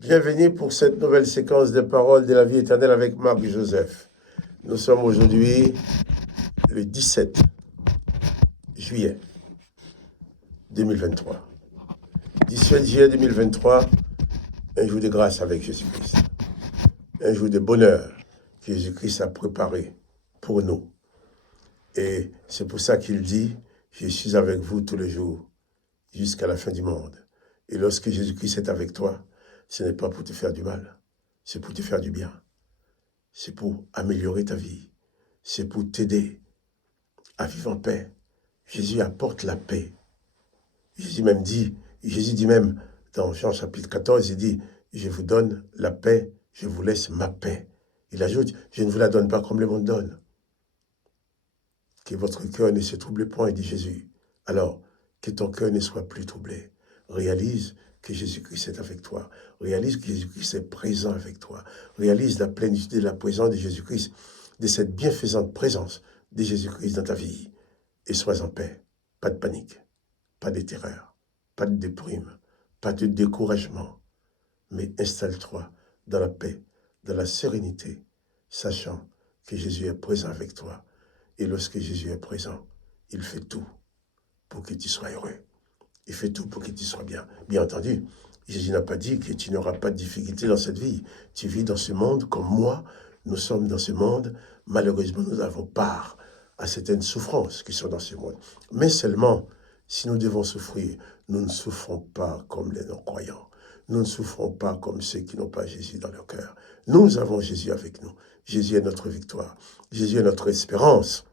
Bienvenue pour cette nouvelle séquence de paroles de la vie éternelle avec Marc Joseph. Nous sommes aujourd'hui le 17 juillet 2023. 17 juillet 2023, un jour de grâce avec Jésus-Christ. Un jour de bonheur que Jésus-Christ a préparé pour nous. Et c'est pour ça qu'il dit, je suis avec vous tous les jours jusqu'à la fin du monde. Et lorsque Jésus-Christ est avec toi, ce n'est pas pour te faire du mal, c'est pour te faire du bien. C'est pour améliorer ta vie. C'est pour t'aider à vivre en paix. Jésus apporte la paix. Jésus dit même dans Jean chapitre 14, il dit, je vous donne la paix, je vous laisse ma paix. Il ajoute, je ne vous la donne pas comme le monde donne. Que votre cœur ne se trouble point, dit Jésus. Alors, que ton cœur ne soit plus troublé. Réalise que Jésus-Christ est avec toi. Réalise que Jésus-Christ est présent avec toi. Réalise la plénitude de la présence de Jésus-Christ, de cette bienfaisante présence de Jésus-Christ dans ta vie. Et sois en paix. Pas de panique, pas de terreur, pas de déprime, pas de découragement. Mais installe-toi dans la paix, dans la sérénité, sachant que Jésus est présent avec toi. Et lorsque Jésus est présent, il fait tout pour que tu sois heureux. Il fait tout pour que tu sois bien. Bien entendu, Jésus n'a pas dit que tu n'auras pas de difficultés dans cette vie. Tu vis dans ce monde comme moi. Nous sommes dans ce monde. Malheureusement, nous avons part à certaines souffrances qui sont dans ce monde. Mais seulement, si nous devons souffrir, nous ne souffrons pas comme les non-croyants. Nous ne souffrons pas comme ceux qui n'ont pas Jésus dans leur cœur. Nous avons Jésus avec nous. Jésus est notre victoire. Jésus est notre espérance.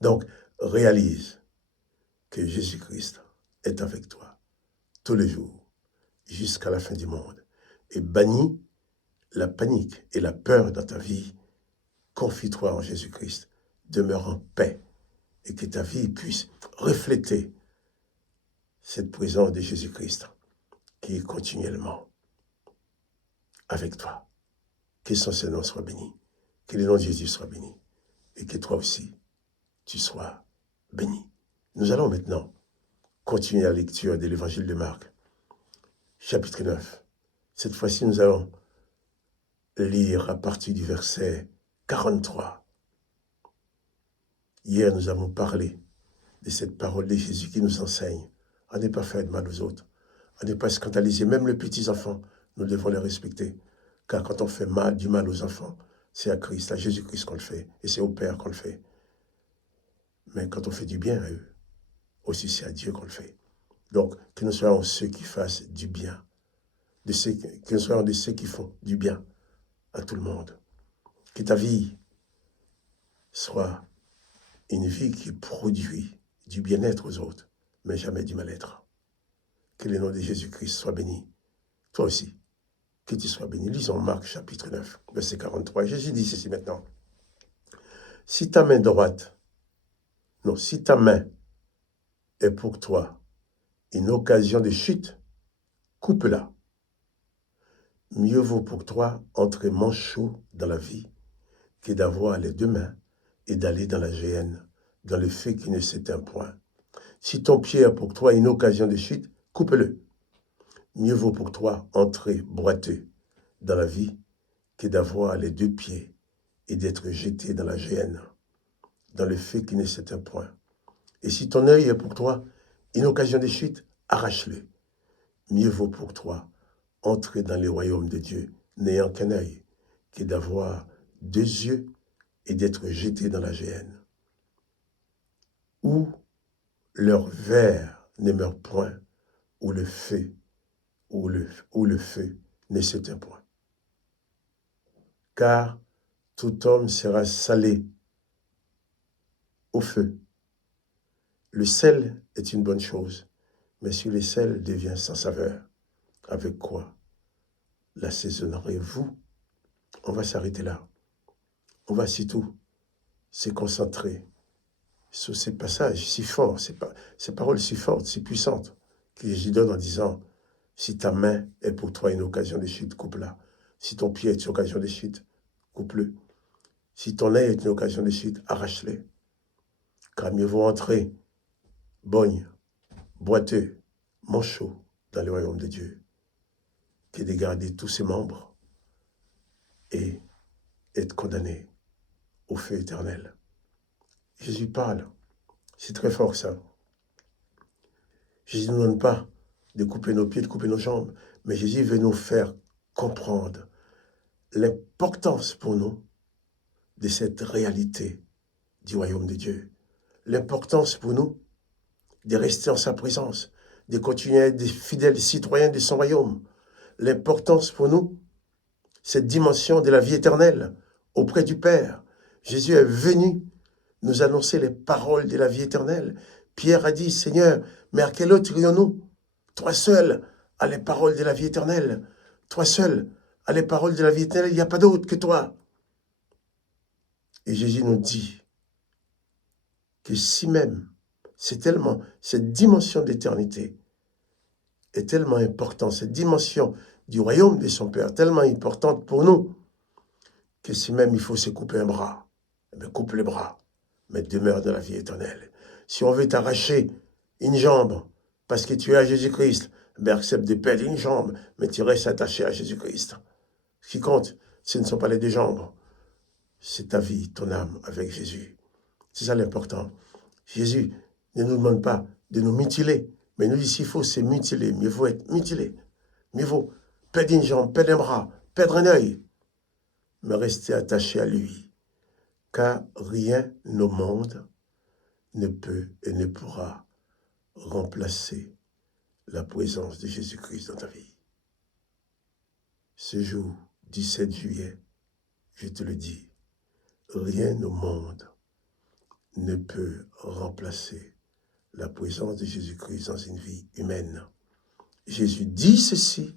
Donc, réalise que Jésus-Christ est avec toi tous les jours jusqu'à la fin du monde et bannis la panique et la peur dans ta vie. Confie-toi en Jésus-Christ, demeure en paix et que ta vie puisse refléter cette présence de Jésus-Christ qui est continuellement avec toi. Que son Seigneur soit béni, que le nom de Jésus soit béni et que toi aussi, tu sois béni. Nous allons maintenant continuer la lecture de l'évangile de Marc, chapitre 9. Cette fois-ci, nous allons lire à partir du verset 43. Hier, nous avons parlé de cette parole de Jésus qui nous enseigne à ne pas faire de mal aux autres, à ne pas scandaliser. Même les petits enfants, nous devons les respecter. Car quand on fait du mal aux enfants, c'est à Christ, à Jésus-Christ qu'on le fait, et c'est au Père qu'on le fait. Mais quand on fait du bien à eux, aussi c'est à Dieu qu'on le fait. Donc, que nous soyons ceux qui fassent du bien, que nous soyons de ceux qui font du bien à tout le monde. Que ta vie soit une vie qui produit du bien-être aux autres, mais jamais du mal-être. Que le nom de Jésus-Christ soit béni. Toi aussi, que tu sois béni. Lisons Marc chapitre 9, verset 43. Jésus dit ceci maintenant. Si ta main est pour toi une occasion de chute, coupe-la. Mieux vaut pour toi entrer manchot dans la vie que d'avoir les deux mains et d'aller dans la géhenne, dans le feu qui ne s'éteint point. Si ton pied est pour toi une occasion de chute, coupe-le. Mieux vaut pour toi entrer boiteux dans la vie que d'avoir les deux pieds et d'être jeté dans la géhenne, dans le feu qui ne s'éteint point. Et si ton œil est pour toi une occasion de chute, arrache-le. Mieux vaut pour toi entrer dans le royaume de Dieu, n'ayant qu'un œil, que d'avoir deux yeux et d'être jeté dans la géhenne, où leur ver ne meurt point, où le feu ne s'éteint point. Car tout homme sera salé au feu. Le sel est une bonne chose, mais si le sel devient sans saveur, avec quoi l'assaisonnerez-vous? On va s'arrêter là. On va surtout se concentrer sur ces passages si forts, ces paroles si fortes, si puissantes, que Jésus donne en disant, si ta main est pour toi une occasion de chute, coupe-la. Si ton pied est une occasion de chute, coupe-le. Si ton œil est une occasion de chute, arrache-le. Car mieux vaut entrer bogne, boiteux, manchot dans le royaume de Dieu, que de garder tous ses membres et être condamné au feu éternel. Jésus parle. C'est très fort ça. Jésus ne nous donne pas de couper nos pieds, de couper nos jambes, mais Jésus veut nous faire comprendre l'importance pour nous de cette réalité du royaume de Dieu. L'importance pour nous de rester en sa présence, de continuer à être des fidèles citoyens de son royaume. L'importance pour nous, cette dimension de la vie éternelle auprès du Père. Jésus est venu nous annoncer les paroles de la vie éternelle. Pierre a dit, Seigneur, mais à quel autre irions-nous? Toi seul as les paroles de la vie éternelle. Toi seul as les paroles de la vie éternelle. Il n'y a pas d'autre que toi. Et Jésus nous dit que si même, c'est tellement, cette dimension d'éternité est tellement importante, cette dimension du royaume de son Père, tellement importante pour nous, que si même il faut se couper un bras, eh bien, coupe les bras, mais demeure dans la vie éternelle. Si on veut t'arracher une jambe parce que tu es à Jésus-Christ, eh bien, accepte de perdre une jambe, mais tu restes attaché à Jésus-Christ. Ce qui compte, ce ne sont pas les deux jambes, c'est ta vie, ton âme avec Jésus. C'est ça l'important. Jésus ne nous demande pas de nous mutiler, mais il nous dit s'il faut se mutiler, mieux vaut être mutilé. Mieux vaut perdre une jambe, perdre un bras, perdre un œil, mais rester attaché à lui. Car rien au monde ne peut et ne pourra remplacer la présence de Jésus-Christ dans ta vie. Ce jour, 17 juillet, je te le dis, rien au monde ne peut remplacer la présence de Jésus-Christ dans une vie humaine. Jésus dit ceci,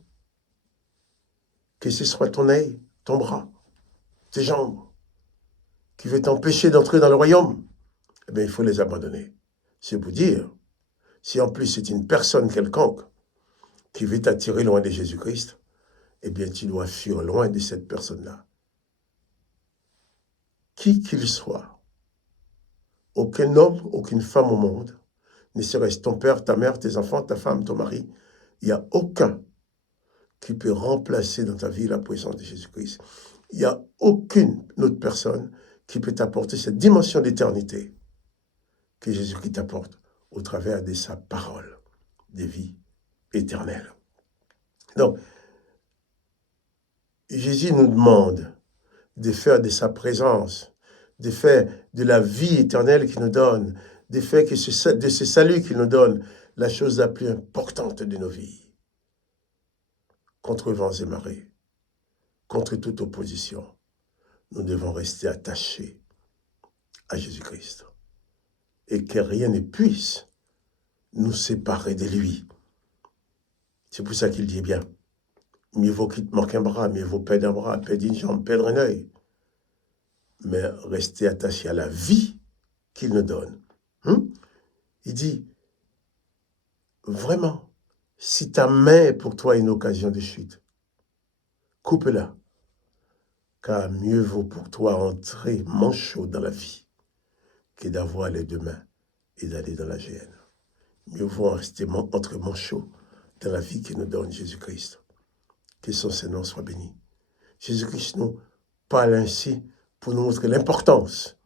que ce soit ton œil, ton bras, tes jambes, qui veut t'empêcher d'entrer dans le royaume, eh bien, il faut les abandonner. C'est pour dire, si en plus c'est une personne quelconque qui veut t'attirer loin de Jésus-Christ, eh bien, tu dois fuir loin de cette personne-là. Qui qu'il soit, aucun homme, aucune femme au monde, ne serait-ce ton père, ta mère, tes enfants, ta femme, ton mari, il n'y a aucun qui peut remplacer dans ta vie la présence de Jésus-Christ. Il n'y a aucune autre personne qui peut t'apporter cette dimension d'éternité que Jésus-Christ t'apporte au travers de sa parole de vie éternelle. Donc, Jésus nous demande de faire de sa présence, de faire de la vie éternelle qu'il nous donne, de faire de ce salut qu'il nous donne, la chose la plus importante de nos vies. Contre vents et marées, contre toute opposition, nous devons rester attachés à Jésus-Christ. Et que rien ne puisse nous séparer de lui. C'est pour ça qu'il dit bien, mieux vaut qu'il te manque un bras, mieux vaut perdre un bras, perdre une jambe, perdre un œil. Mais rester attaché à la vie qu'il nous donne. Il dit, vraiment, si ta main est pour toi une occasion de chute, coupe-la. Car mieux vaut pour toi entrer manchot dans la vie que d'avoir les deux mains et d'aller dans la géhenne. Mieux vaut rester entre manchots dans la vie que nous donne Jésus-Christ. Que son Seigneur soit béni. Jésus-Christ nous parle ainsi pour nous montrer l'importance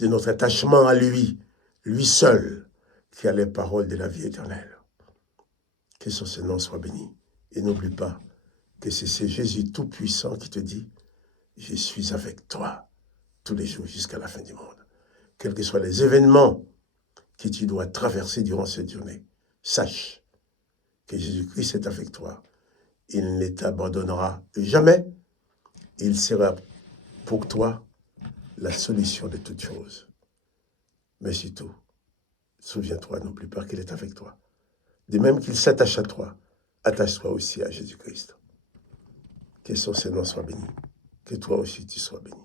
de notre attachement à lui, lui seul, qui a les paroles de la vie éternelle. Que son Seigneur soit béni. Et n'oublie pas que c'est ce Jésus tout-puissant qui te dit « Je suis avec toi tous les jours jusqu'à la fin du monde. » Quels que soient les événements que tu dois traverser durant cette journée, sache que Jésus-Christ est avec toi. Il ne t'abandonnera jamais. Il sera pour toi la solution de toutes choses. Mais surtout, souviens-toi, n'oublie pas qu'il est avec toi. De même qu'il s'attache à toi, attache-toi aussi à Jésus-Christ. Que son Seigneur soit béni. Que toi aussi tu sois béni.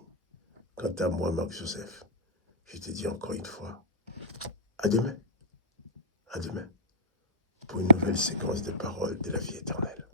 Quant à moi, Marc-Joseph, je te dis encore une fois, à demain, pour une nouvelle séquence de paroles de la vie éternelle.